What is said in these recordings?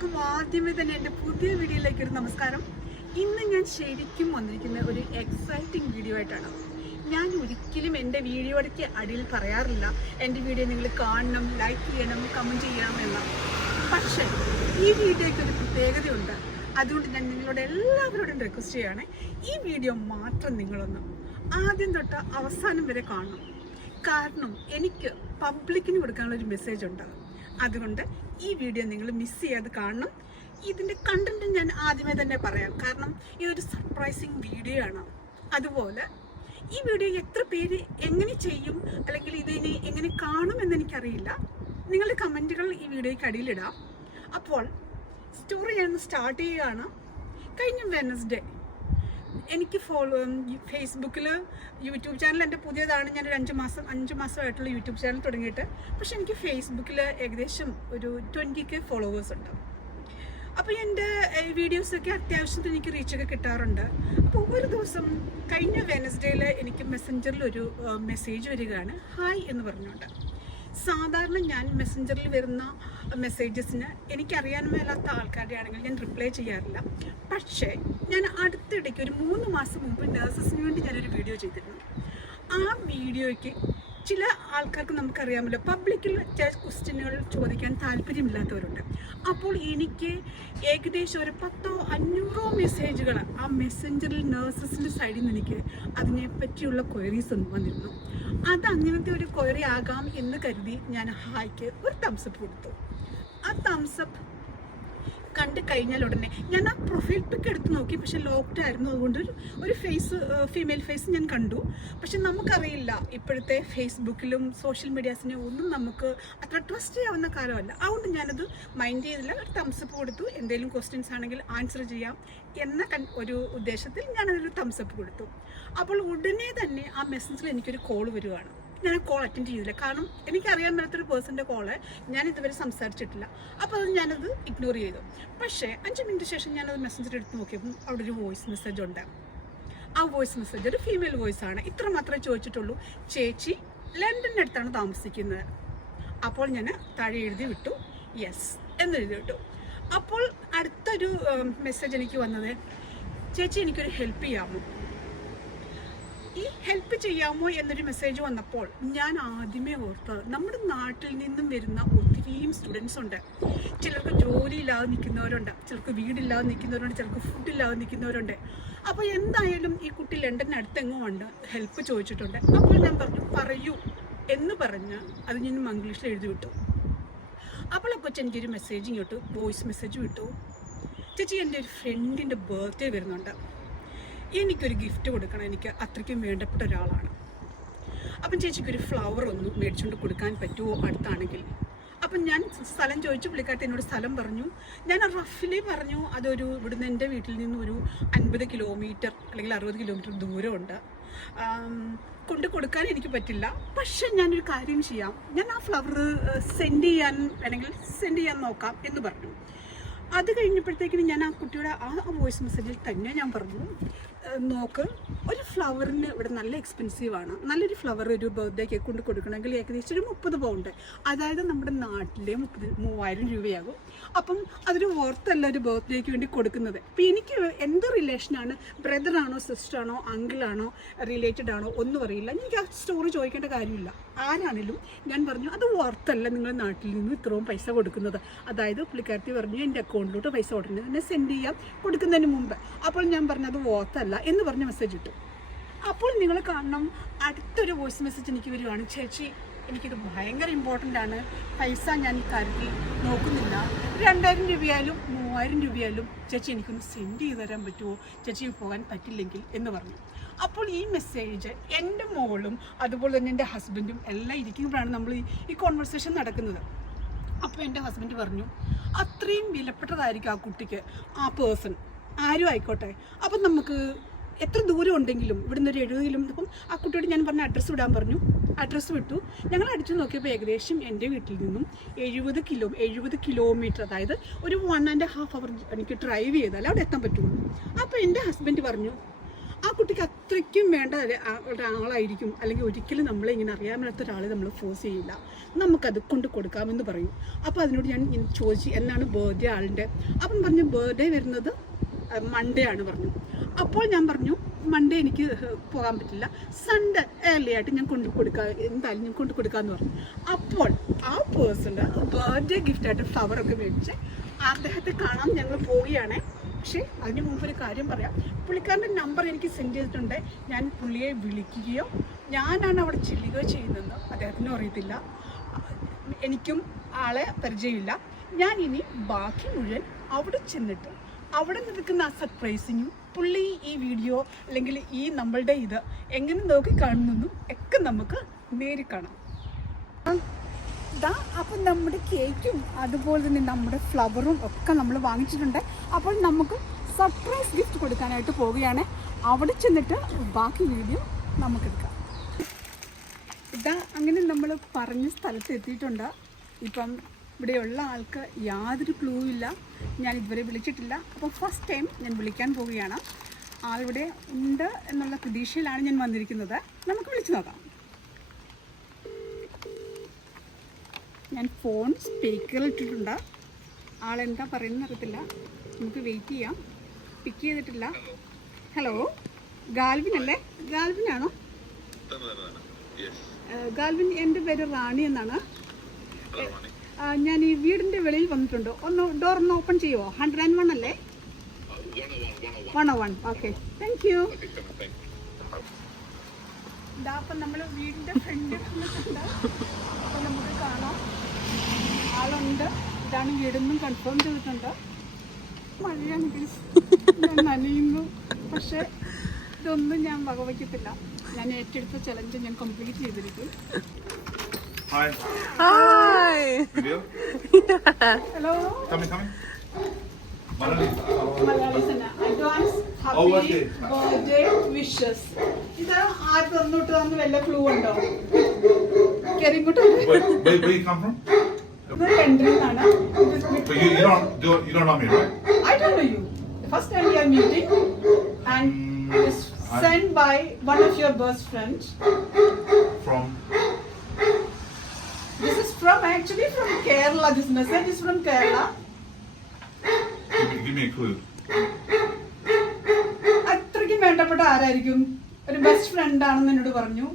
എല്ലാവർക്കും ആദ്യമേ തന്നെ എന്റെ പുതിയ വീഡിയോയിലേക്ക് ഒരു നമസ്കാരം. ഇന്ന് ഞാൻ ശരിക്കും വന്നിരിക്കുന്ന ഒരു എക്സൈറ്റിംഗ് വീഡിയോ ആയിട്ടാണ്. ഞാൻ ഒരിക്കലും എന്റെ വീഡിയോയ്ക്ക് അടിയിൽ പറയാറില്ല. എന്റെ വീഡിയോ നിങ്ങൾ കാണണം ലൈക്ക് ചെയ്യണം കമന്റ് ചെയ്യണം എന്ന് പക്ഷേ ഈ വീഡിയോയ്ക്ക് ഒരു പ്രത്യേകതയുണ്ട്. അതുകൊണ്ട് ഞാൻ നിങ്ങളോട് എല്ലാവരോടും റിക്വസ്റ്റ് ചെയ്യുകയാണ്. ഈ വീഡിയോ മാത്രം നിങ്ങളൊന്ന് ആദ്യം തൊട്ട് അവസാനം വരെ കാണണം. കാരണം എനിക്ക് പബ്ലിക്കിന് കൊടുക്കാനുള്ള ഒരു മെസ്സേജ് ഉണ്ട്. അതുകൊണ്ട് ഈ വീഡിയോ നിങ്ങൾ മിസ് ചെയ്യാതെ കാണണം. ഇതിന്റെ കണ്ടന്റ് ഞാൻ ആദ്യമേ തന്നെ പറയാം. കാരണം ഇതൊരു സർപ്രൈസിങ് വീഡിയോ ആണ്. അതുപോലെ ഈ വീഡിയോ എത്ര പേര് എങ്ങനെ ചെയ്യും? അല്ലെങ്കിൽ ഇതിനെ എങ്ങനെ കാണുമെന്ന് എനിക്കറിയില്ല. നിങ്ങളുടെ കമന്റുകൾ ഈ വീഡിയോയ്ക്ക് അടിയിലിടാം. അപ്പോൾ സ്റ്റോറി ഞാൻ സ്റ്റാർട്ട് ചെയ്യുകയാണ്. കഴിഞ്ഞ വെനസ്ഡേ എനിക്ക് ഫോളോ ഫേസ്ബുക്കിൽ യൂട്യൂബ് ചാനൽ എന്റെ പുതിയതാണ്. ഞാൻ ഒരു അഞ്ച് മാസം അഞ്ച് മാസമായിട്ടുള്ള യൂട്യൂബ് ചാനൽ തുടങ്ങിയിട്ട്. പക്ഷെ എനിക്ക് ഫേസ്ബുക്കിൽ ഏകദേശം ഒരു ട്വന്റി കെ ഫോളോവേഴ്സ് ഉണ്ട്. അപ്പോൾ എന്റെ വീഡിയോസൊക്കെ അത്യാവശ്യത്തിന് എനിക്ക് റീച്ചൊക്കെ കിട്ടാറുണ്ട്. അപ്പോൾ ഒരു ദിവസം കഴിഞ്ഞ വെനസ്ഡേയിൽ എനിക്ക് മെസ്സഞ്ചറിൽ ഒരു മെസ്സേജ് വരികയാണ്. ഹായ് എന്ന് പറഞ്ഞുകൊണ്ട്. സാധാരണ ഞാൻ മെസ്സഞ്ചറിൽ വരുന്ന മെസ്സേജസിന് എനിക്കറിയാൻ മേലാത്ത ആൾക്കാരുടെ ആണെങ്കിൽ ഞാൻ റിപ്ലൈ ചെയ്യാറില്ല. പക്ഷേ ഞാൻ അടുത്തിടയ്ക്ക് ഒരു മൂന്ന് മാസം മുമ്പ് നഴ്സസിന് വേണ്ടി ഞാനൊരു വീഡിയോ ചെയ്തിരുന്നു. ആ വീഡിയോയ്ക്ക് ചില ആൾക്കാർക്ക് നമുക്കറിയാമല്ലോ പബ്ലിക്കിൽ ചില ക്വസ്റ്റ്യനുകൾ ചോദിക്കാൻ താല്പര്യമില്ലാത്തവരുണ്ട്. അപ്പോൾ എനിക്ക് ഏകദേശം ഒരു പത്തോ അഞ്ഞൂറോ മെസ്സേജുകൾ ആ മെസ്സഞ്ചറിൽ നേഴ്സസിന്റെ സൈഡിൽ നിന്ന് എനിക്ക് അതിനെപ്പറ്റിയുള്ള ക്വയറീസ് വന്നിരുന്നു. അത് അങ്ങനത്തെ ഒരു ക്വയറി ആകാം എന്ന് കരുതി ഞാൻ ഹായ്ക്ക് ഒരു തംസപ്പ് കൊടുത്തു. ആ തംസപ്പ് കണ്ട് കഴിഞ്ഞാൽ ഉടനെ. ഞാൻ ആ പ്രൊഫൈൽ പിക്ക് എടുത്ത് നോക്കി. പക്ഷെ ലോക്ക്ഡ് ആയിരുന്നു. അതുകൊണ്ട് ഒരു ഫേസ് ഫീമെയിൽ ഫേസ് ഞാൻ കണ്ടു. പക്ഷെ നമുക്കറിയില്ല ഇപ്പോഴത്തെ ഫേസ്ബുക്കിലും സോഷ്യൽ മീഡിയാസിനെ ഒന്നും നമുക്ക് അത്ര ട്രസ്റ്റ് ചെയ്യാവുന്ന കാലമല്ല. അതുകൊണ്ട് ഞാനത് മൈൻഡ് ചെയ്തില്ല. ഒരു തംസപ്പ് കൊടുത്തു. എന്തെങ്കിലും ക്വസ്റ്റ്യൻസ് ആണെങ്കിൽ ആൻസർ ചെയ്യാം എന്ന ഒരു ഉദ്ദേശത്തിൽ ഞാനതൊരു തംസപ്പ് കൊടുത്തു. അപ്പോൾ ഉടനെ തന്നെ ആ മെസ്സേജിൽ എനിക്കൊരു കോൾ വരുവാണ്. ഞാൻ കോൾ അറ്റൻഡ് ചെയ്തില്ല. കാരണം എനിക്കറിയാൻ മേലാത്തൊരു പേഴ്സന്റെ കോൾ ഞാൻ ഇതുവരെ സംസാരിച്ചിട്ടില്ല. അപ്പോൾ അത് ഞാനത് ഇഗ്നോർ ചെയ്തു. പക്ഷേ അഞ്ച് മിനിറ്റ് ശേഷം ഞാനത് മെസ്സഞ്ചർ എടുത്ത് നോക്കിയപ്പോൾ അവിടെ ഒരു വോയിസ് മെസ്സേജ് ഉണ്ട്. ആ വോയിസ് മെസ്സേജ് ഒരു ഫീമെയിൽ വോയിസ് ആണ്. ഇത്ര മാത്രമേ ചോദിച്ചിട്ടുള്ളൂ. ചേച്ചി ലണ്ടന്റെ അടുത്താണ് താമസിക്കുന്നത്. അപ്പോൾ ഞാൻ താഴെ എഴുതി വിട്ടു. യെസ് എന്ന് എഴുതി വിട്ടു. അപ്പോൾ അടുത്തൊരു മെസ്സേജ് എനിക്ക് വന്നത് ചേച്ചി എനിക്കൊരു ഹെൽപ്പ് ചെയ്യാമോ? ഈ ഹെൽപ്പ് ചെയ്യാമോ എന്നൊരു മെസ്സേജ് വന്നപ്പോൾ ഞാൻ ആദ്യമേ ഓർത്തത് നമ്മുടെ നാട്ടിൽ നിന്നും വരുന്ന ഒത്തിരിയും സ്റ്റുഡൻസ് ഉണ്ട്. ചിലർക്ക് ജോലിയില്ലാതെ നിൽക്കുന്നവരുണ്ട്. ചിലർക്ക് വീടില്ലാതെ നിൽക്കുന്നവരുണ്ട്. ചിലർക്ക് ഫുഡില്ലാതെ നിൽക്കുന്നവരുണ്ട്. അപ്പോൾ എന്തായാലും ഈ കുട്ടി ലണ്ടന് അടുത്തെങ്ങോ ഉണ്ട്. ഹെൽപ്പ് ചോദിച്ചിട്ടുണ്ട്. അപ്പോൾ ഞാൻ പറഞ്ഞു പറയൂ എന്ന് പറഞ്ഞ് അത് ഞാൻ മംഗ്ലീഷിൽ എഴുതി വിട്ടു. അപ്പോൾ അപ്പോൾ എനിക്കൊരു മെസ്സേജ് ഇങ്ങോട്ട് വോയിസ് മെസ്സേജ് വിട്ടു ചേച്ചി എന്റെ ഒരു ഫ്രണ്ടിന്റെ ബർത്ത്ഡേ വരുന്നുണ്ട്. എനിക്കൊരു ഗിഫ്റ്റ് കൊടുക്കണം. എനിക്ക് അത്രയ്ക്കും വേണ്ടപ്പെട്ട ഒരാളാണ്. അപ്പം ചേച്ചിക്കൊരു ഫ്ലവർ ഒന്ന് മേടിച്ചുകൊണ്ട് കൊടുക്കാൻ പറ്റുമോ അടുത്താണെങ്കിൽ? അപ്പം ഞാൻ സ്ഥലം ചോദിച്ചു. പുള്ളിക്കാരത്തി എന്നോട് സ്ഥലം പറഞ്ഞു. ഞാൻ റഫ്ലി പറഞ്ഞു അതൊരു ഇവിടുന്ന് എന്റെ വീട്ടിൽ നിന്ന് ഒരു അൻപത് കിലോമീറ്റർ അല്ലെങ്കിൽ അറുപത് കിലോമീറ്റർ ദൂരമുണ്ട്. കൊണ്ട് കൊടുക്കാൻ എനിക്ക് പറ്റില്ല. പക്ഷെ ഞാനൊരു കാര്യം ചെയ്യാം. ഞാൻ ആ ഫ്ലവർ സെൻഡ് ചെയ്യാൻ അല്ലെങ്കിൽ സെൻഡ് ചെയ്യാൻ നോക്കാം എന്ന് പറഞ്ഞു. അത് കഴിഞ്ഞപ്പോഴത്തേക്കിന് ഞാൻ ആ കുട്ടിയുടെ ആ വോയിസ് മെസ്സേജിൽ തന്നെ ഞാൻ പറഞ്ഞു. "ഏഹ് നോക്ക് ഒരു ഫ്ലവറിന് ഇവിടെ നല്ല എക്സ്പെൻസീവ് ആണ്. നല്ലൊരു ഫ്ലവർ ഒരു ബർത്ത്ഡേക്ക് കൊണ്ട് കൊടുക്കണമെങ്കിൽ ഏകദേശം ഒരു മുപ്പത് പൗണ്ട് അതായത് നമ്മുടെ നാട്ടിലെ മുപ്പത് മൂവായിരം രൂപയാകും. അപ്പം അതൊരു വർത്തല്ല ഒരു ബർത്ത്ഡേക്ക് വേണ്ടി കൊടുക്കുന്നത്. അപ്പം എനിക്ക് എന്ത് റിലേഷനാണ് ബ്രദറാണോ സിസ്റ്ററാണോ അങ്കിളാണോ റിലേറ്റഡ് ആണോ ഒന്നും അറിയില്ല. എനിക്ക് ആ സ്റ്റോറി ചോദിക്കേണ്ട കാര്യമില്ല. ആരാണെങ്കിലും ഞാൻ പറഞ്ഞു അത് വർത്തല്ല നിങ്ങളുടെ നാട്ടിൽ നിന്ന് ഇത്രയും പൈസ കൊടുക്കുന്നത്. അതായത് പുള്ളിക്കാരത്തി പറഞ്ഞു എന്റെ അക്കൗണ്ടിലോട്ട് പൈസ ഉടനെ തന്നെ സെൻഡ് ചെയ്യാം. കൊടുക്കുന്നതിന് മുമ്പ്. അപ്പോൾ ഞാൻ പറഞ്ഞു അത് വോർത്തല്ല എന്ന് പറഞ്ഞ മെസ്സേജ് ഇട്ടു. അപ്പോൾ നിങ്ങൾ കാണണം അടുത്തൊരു വോയിസ് മെസ്സേജ് എനിക്ക് വരുവാണ്. ചേച്ചി എനിക്കിത് ഭയങ്കര ഇമ്പോർട്ടന്റ് ആണ്. പൈസ ഞാൻ കരുതി നോക്കുന്നില്ല. രണ്ടായിരം രൂപയായാലും മൂവായിരം രൂപയായാലും ചേച്ചി എനിക്കൊന്ന് സെൻഡ് ചെയ്ത് തരാൻ പറ്റുമോ? ചേച്ചി പോകാൻ പറ്റില്ലെങ്കിൽ എന്ന് പറഞ്ഞു. അപ്പോൾ ഈ മെസ്സേജ് എന്റെ മോളും അതുപോലെ തന്നെ എന്റെ ഹസ്ബൻഡും എല്ലാം ഇരിക്കുമ്പോഴാണ് നമ്മൾ ഈ കോൺവെർസേഷൻ നടക്കുന്നത്. അപ്പോൾ എന്റെ ഹസ്ബൻഡ് പറഞ്ഞു അത്രയും വിലപ്പെട്ടതായിരിക്കും ആ കുട്ടിക്ക് ആ പേഴ്സൺ ആരും ആയിക്കോട്ടെ. അപ്പം നമുക്ക് എത്ര ദൂരം ഉണ്ടെങ്കിലും ഇവിടുന്ന് ഒരു എഴുപത് കിലോമീറ്റർ അപ്പം ആ കുട്ടിയോട് ഞാൻ പറഞ്ഞ അഡ്രസ്സ് വിടാൻ പറഞ്ഞു. അഡ്രസ്സ് വിട്ടു. ഞങ്ങൾ അടിച്ചു നോക്കിയപ്പോൾ ഏകദേശം എന്റെ വീട്ടിൽ നിന്നും എഴുപത് കിലോ എഴുപത് കിലോമീറ്റർ അതായത് ഒരു വൺ ആൻഡ് ഹാഫ് അവർ എനിക്ക് ഡ്രൈവ് ചെയ്താൽ അവിടെ എത്താൻ പറ്റുള്ളൂ. അപ്പോൾ എന്റെ ഹസ്ബൻഡ് പറഞ്ഞു ആ കുട്ടിക്ക് അത്രയ്ക്കും വേണ്ട ഒരാളായിരിക്കും അല്ലെങ്കിൽ ഒരിക്കലും നമ്മളെ ഇങ്ങനെ അറിയാൻ മേലാത്ത ഒരാളെ നമ്മൾ ഫോഴ്സ് ചെയ്യില്ല. നമുക്കത് കൊണ്ട് കൊടുക്കാമെന്ന് പറയും. അപ്പോൾ അതിനോട് ഞാൻ ചോദിച്ചു എന്നാണ് ബർത്ത്ഡേ ആളിന്റെ? അപ്പം പറഞ്ഞു ബർത്ത്ഡേ വരുന്നത് മൺഡേ ആണ് പറഞ്ഞു. അപ്പോൾ ഞാൻ പറഞ്ഞു മൺഡേ എനിക്ക് പോകാൻ പറ്റില്ല. സൺഡേ ഏർലി ആയിട്ട് ഞാൻ കൊണ്ടു കൊടുക്കുക എന്തായാലും ഞാൻ കൊണ്ടു കൊടുക്കാന്ന് പറഞ്ഞു. അപ്പോൾ ആ പേഴ്സണ് ബർത്ത്ഡേ ഗിഫ്റ്റായിട്ട് ഫ്ലവറൊക്കെ മേടിച്ച് അദ്ദേഹത്തെ കാണാൻ ഞങ്ങൾ പോവുകയാണ്. പക്ഷേ അതിന് മുമ്പ് ഒരു കാര്യം പറയാം. പുള്ളിക്കാരന്റെ നമ്പർ എനിക്ക് സെൻഡ് ചെയ്തിട്ടുണ്ട്. ഞാൻ പുള്ളിയെ വിളിക്കുകയോ ഞാനാണ് അവിടെ ചെല്ലുകയോ ചെയ്യുന്നതെന്ന് അദ്ദേഹത്തിന് അറിയത്തില്ല. എനിക്കും ആളെ പരിചയമില്ല. ഞാൻ ഇനി ബാക്കി മുഴുവൻ അവിടെ ചെന്നിട്ട് അവിടെ നിൽക്കുന്ന ആ സർപ്രൈസിങ്ങും പുള്ളി ഈ വീഡിയോ അല്ലെങ്കിൽ ഈ നമ്മളുടെ ഇത് എങ്ങനെ നോക്കി കാണുന്നെന്നും ഒക്കെ നമുക്ക് നേരി കാണാം. അപ്പം നമ്മുടെ കേക്കും അതുപോലെ തന്നെ നമ്മുടെ ഫ്ലവറും ഒക്കെ നമ്മൾ വാങ്ങിച്ചിട്ടുണ്ട്. അപ്പോൾ നമുക്ക് സർപ്രൈസ് ഗിഫ്റ്റ് കൊടുക്കാനായിട്ട് പോവുകയാണ്. അവിടെ ചെന്നിട്ട് ബാക്കി വീഡിയോ നമുക്ക് എടുക്കാം. ഇതാ അങ്ങനെ നമ്മൾ പറഞ്ഞ സ്ഥലത്ത് എത്തിയിട്ടുണ്ട്. ഇപ്പം ഇവിടെയുള്ള ആൾക്ക് യാതൊരു ക്ലൂ ഇല്ല. ഞാൻ ഇതുവരെ വിളിച്ചിട്ടില്ല. അപ്പോൾ ഫസ്റ്റ് ടൈം ഞാൻ വിളിക്കാൻ പോവുകയാണ്. ആളിവിടെ ഉണ്ട് എന്നുള്ള പ്രതീക്ഷയിലാണ് ഞാൻ വന്നിരിക്കുന്നത്. നമുക്ക് വിളിച്ചു നോക്കാം. ഞാൻ ഫോൺ സ്പീക്കറിൽ ഇട്ടിട്ടുണ്ട്. ആളെന്താ പറയുന്നത് അറിയത്തില്ല. നമുക്ക് വെയിറ്റ് ചെയ്യാം. പിക്ക് ചെയ്തിട്ടില്ല. ഹലോ ഗാൽവിൻ അല്ലേ? ഗാൽവിൻ ആണോ? ഗാൽവിൻ എന്റെ പേര് റാണി എന്നാണ്. ഞാൻ ഈ വീടിന്റെ വെളിയിൽ വന്നിട്ടുണ്ട്. ഒന്ന് ഡോർ ഒന്ന് ഓപ്പൺ ചെയ്യുമോ ഹൺഡ്രഡ് ആൻഡ് വൺ അല്ലേ? One O one okay thank you ഇതാ അപ്പം നമ്മൾ വീടിന്റെ ഫ്രണ്ടിൽ വന്നിട്ടുണ്ട് അപ്പം നമുക്ക് കാണാം. ആളുണ്ട്. ഇതാണ് വീടെന്നും കൺഫേം ചെയ്തിട്ടുണ്ട്. മഴയാണ്. ഞാൻ നനയുന്നു. പക്ഷേ ഇതൊന്നും ഞാൻ വകവയ്ക്കത്തില്ല ഞാൻ ഏറ്റെടുത്ത ചലഞ്ച് ഞാൻ കംപ്ലീറ്റ് ചെയ്തിരിക്കും. Hi. Hi. Video? Hello Come in, come in. Malali. Malayalees advance Oh, happy okay. Birthday wishes ഇത് ആര് തന്നിട്ട് തന്നു വല്ല ക്ലൂ ഉണ്ടോ കയറിങ്ങോട്ട് Where, where, where you come from? ഇത് ലണ്ടനിൽ നിന്നാണ് But you, you don't you, don't- you don't know me, right? I don't know you. The first time we are meeting, and it is sent by one of your best friends. From This is from actually from Kerala. This message is from Kerala. give me, a clue. അത്രയ്ക്കും വേണ്ടപ്പെട്ട ആരായിരിക്കും ഒരു best friend ആണെന്ന് എന്നോട് പറഞ്ഞു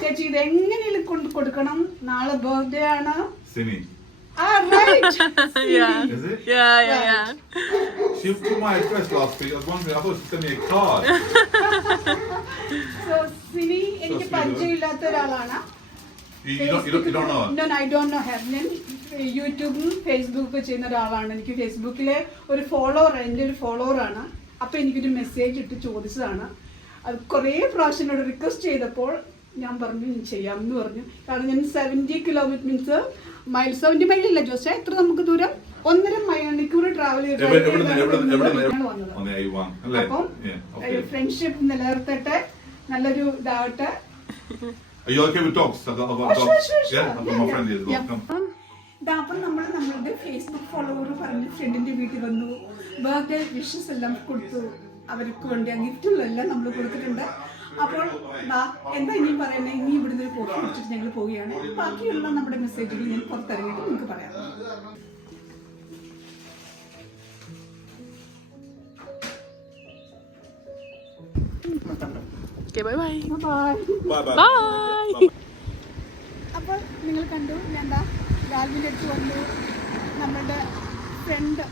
ചേച്ചി ഇത് എങ്ങനെയും കൊണ്ട് കൊടുക്കണം നാളെ ബർത്ത്ഡേ ആണ് Sini. ആ right Yeah. Is it? Yeah, yeah, yeah. She took my address last week. I was wondering. I thought she sent me a card. so, Sini എനിക്ക് പരിചയമില്ലാത്ത ഒരാളാണ് You, don't you don't you don't know her. No, no, I don't know her. ഞാൻ യൂട്യൂബും ഫേസ്ബുക്കും ചെയ്യുന്ന ഒരാളാണ് എനിക്ക് ഫേസ്ബുക്കിലെ ഒരു ഫോളോവർ എന്റെ ഒരു ഫോളോവർ ആണ് അപ്പോൾ എനിക്കൊരു മെസ്സേജ് ഇട്ട് ചോദിച്ചതാണ് അത് കുറേ പ്രാവശ്യം എന്നോട് റിക്വസ്റ്റ് ചെയ്തപ്പോൾ ഞാൻ പറഞ്ഞു ചെയ്യാം എന്ന് പറഞ്ഞു കാരണം ഞാൻ seventy kilometre means mile seventy ഇല്ല ജോസ് എത്ര നമുക്ക് ദൂരം ഒന്നര മണിക്കൂർ ട്രാവൽ ചെയ്ത് എവിടെ എവിടെ എവിടെ വന്നത് on the A1. അല്ലേ? അപ്പം. ഫ്രണ്ട്ഷിപ്പ് നിലനിർത്തട്ടെ നല്ലൊരു ഇതാവട്ടെ Are you okay with dogs? I've got, I've sure, dogs. sure, sure. Yeah, I've yeah, my friend here as well. Yeah. Come. അപ്പം നമ്മൾ നമ്മളുടെ ഫേസ്ബുക്ക് ഫോളോവർ പറഞ്ഞ് ഫ്രണ്ടിന്റെ വീട്ടിൽ വന്നു ബർത്ത്ഡേ വിഷസ് എല്ലാം കൊടുത്തു അവർക്ക് വേണ്ടി ആ ഗിഫ്റ്റുകളെല്ലാം നമ്മൾ കൊടുത്തിട്ടുണ്ട് അപ്പോൾ എന്താ ഇനി പറയുന്നത് ഇനി ഇവിടുന്ന് ഒരു കോഫി കുടിച്ചിട്ട് ഞങ്ങൾ പോവുകയാണ് ബാക്കിയുള്ള നമ്മുടെ മെസ്സേജുകൾ ഞാൻ പുറത്തിറങ്ങിയിട്ട് നിങ്ങൾക്ക് പറയാം Okay, ബൈ ബൈ ബൈ. അപ്പോൾ നിങ്ങൾ കണ്ടു ഞാൻ ലാൽവിന്റെ അടുത്ത് വന്നു. നമ്മളുടെ ഫ്രണ്ട്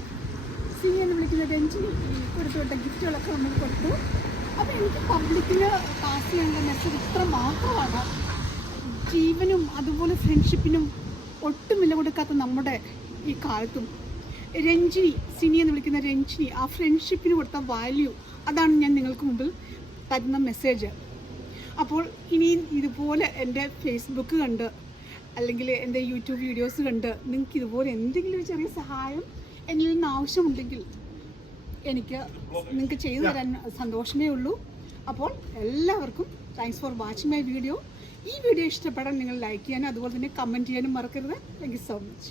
സി എന്ന് വിളിക്കുന്ന രഞ്ജിനി ഈ കൊടുത്തു വിട്ട ഗിഫ്റ്റുകളൊക്കെ നമ്മൾ കൊടുത്തു. അപ്പോൾ എനിക്ക് പബ്ലിക്കിന് പാസ് ചെയ്യേണ്ട മെസ്സേജ് ഇത്ര മാത്രമാണ്. ജീവനും അതുപോലെ ഫ്രണ്ട്ഷിപ്പിനും ഒട്ടും വില കൊടുക്കാത്ത നമ്മുടെ ഈ കാലത്തും. രഞ്ജിനി സിനി എന്ന് വിളിക്കുന്ന രഞ്ജിനി ആ ഫ്രണ്ട്ഷിപ്പിന് കൊടുത്ത വാല്യൂ അതാണ് ഞാൻ നിങ്ങൾക്ക് മുമ്പിൽ തരുന്ന മെസ്സേജ് അപ്പോൾ ഇനിയും ഇതുപോലെ എന്റെ ഫേസ്ബുക്ക് കണ്ട് അല്ലെങ്കിൽ എന്റെ യൂട്യൂബ് വീഡിയോസ് കണ്ട് നിങ്ങൾക്ക് ഇതുപോലെ എന്തെങ്കിലും ഒരു ചെറിയ സഹായം എന്നിൽ നിന്ന് ആവശ്യമുണ്ടെങ്കിൽ എനിക്ക് നിങ്ങൾക്ക് ചെയ്തു തരാൻ സന്തോഷമേ ഉള്ളൂ. അപ്പോൾ എല്ലാവർക്കും thanks for watching my video ഈ വീഡിയോ ഇഷ്ടപ്പെടാൻ നിങ്ങൾ ലൈക്ക് ചെയ്യാനും അതുപോലെ തന്നെ കമന്റ് ചെയ്യാനും മറക്കരുത്. Thank you so much